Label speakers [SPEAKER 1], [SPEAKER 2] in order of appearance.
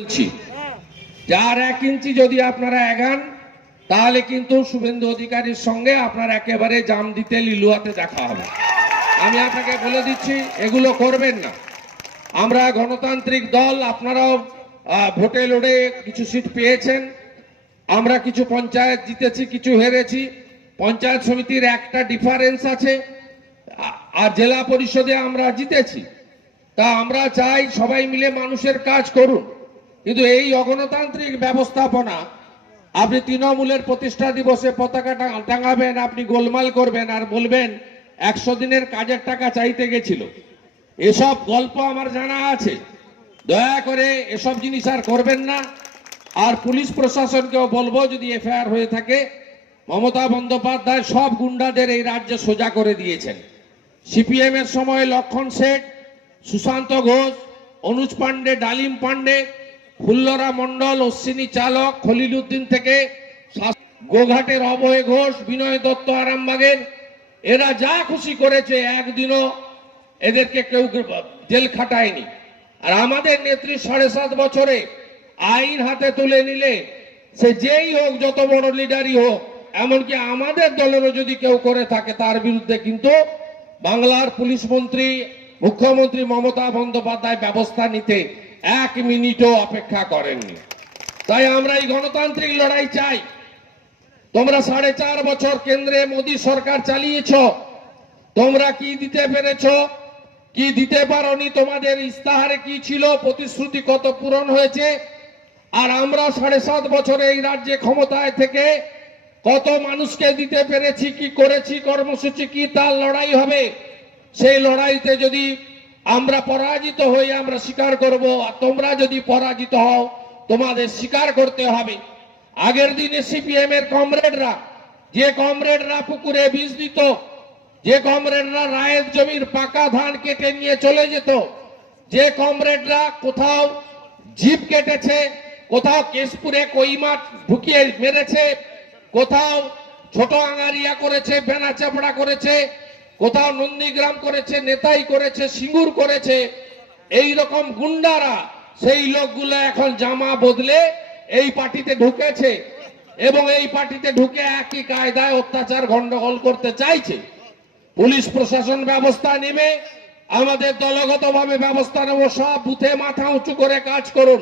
[SPEAKER 1] বলছি যার এক ইঞ্চি যদি আপনারা এগান, তাহলে কিন্তু শুভেন্দু অধিকারীর সঙ্গে আপনার একেবারে জাম দিতে লিলুয়াতে দেখা হবে। আমি আপনাকে বলে দিচ্ছি, এগুলো করবেন না। আমরা গণতান্ত্রিক দল, আপনারাও ভোটে লড়ে কিছু সিট পেয়েছেন। আমরা কিছু পঞ্চায়েত জিতেছি, কিছু হেরেছি। পঞ্চায়েত সমিতির একটা ডিফারেন্স আছে। আর জেলা পরিষদে আমরা জিতেছি। তা আমরা চাই সবাই মিলে মানুষের কাজ করুন। কিন্তু এই অগণতান্ত্রিক ব্যবস্থাপনা আপনি তৃণমূলের প্রতিষ্ঠা দিবসে পতাকা টাঙাবেন, আপনি গোলমাল করবেন আর বলবেন, একশো দিনের কাজের টাকা চাইতে গেছিল। এসব গল্প আমার জানা আছে। দয়া করে এসব জিনিস আর করবেন না। আর পুলিশ প্রশাসনকেও বলব, যদি এফআইআর হয়ে থাকে, মমতা বন্দ্যোপাধ্যায় সব গুন্ডাদের এই রাজ্যে সোজা করে দিয়েছেন। সিপিএম এর সময় লক্ষণ শেঠ, সুশান্ত ঘোষ, অনুজ পান্ডে ডালিম পান্ডে ফুল্লরা মণ্ডল, অশ্বিনী চালক খলিল উদ্দিন থেকে গোঘাটের অভয় ঘোষ, বিনয় দত্ত আরামবাগের। এরা যা খুশি করেছে একদিনও এদেরকে কেউ জেল খাটায়নি। আর আমাদের নেত্রী সাড়ে সাত বছরে আইন হাতে তুলে নিলে সে যেই হোক, যত বড় লিডারই হোক, এমনকি আমাদের দলেরও যদি কেউ করে থাকে, তার বিরুদ্ধে কিন্তু বাংলার পুলিশ মন্ত্রী, মুখ্যমন্ত্রী মমতা বন্দ্যোপাধ্যায় ব্যবস্থা নিতে এক মিনিটও অপেক্ষা করেননি। তাই আমরা এই গণতান্ত্রিক লড়াই চাই। তোমরা সাড়ে চার বছর কেন্দ্রে মোদী সরকার চালিয়েছ। তোমরা কি দিতে পেরেছ? কি দিতে পারোনি? তোমাদের ইস্তাহারে কি ছিল? প্রতিশ্রুতি কত পূরণ হয়েছে? আর আমরা সাড়ে সাত বছরে এই রাজ্যে ক্ষমতায় থেকে কত মানুষকে দিতে পেরেছি, কি করেছি, কর্মসূচি কি, তার লড়াই হবে? সেই লড়াইতে যদি আমরা পরাজিত হয়ে আমরা স্বীকার করব, আর তোমরা যদি পরাজিত হও, তোমাদের স্বীকার করতে হবে। আগের দিনে সিপিএম এর কমরেডরা, যে কমরেডরা পুকুরে বীজ দিত, যে কমরেডরা রায়ের জমির পাকা ধান কেটে নিয়ে চলে যেত, যে কমরেডরা কোথাও জিপ কেটেছে, কোথাও কেশপুরে কই মাছ ঢুকিয়ে মেরেছে, কোথাও ছোট আঙারিয়া করেছে বেনা চাপড়া করেছে কোথাও নন্দীগ্রাম করেছে, নেতাই করেছে, সিঙ্গুর করেছে, এই রকম গুন্ডারা, সেই লোকগুলো এখন জামা বদলে এই পার্টিতে ঢুকেছে এবং এই পার্টিতে ঢুকে একই কায়দায় অত্যাচার গন্ডগোল করতে চাইছে। পুলিশ প্রশাসন ব্যবস্থা নেবে, আমাদের দলগতভাবে ব্যবস্থা নেব, সব বুথে মাথা উঁচু করে কাজ করুন।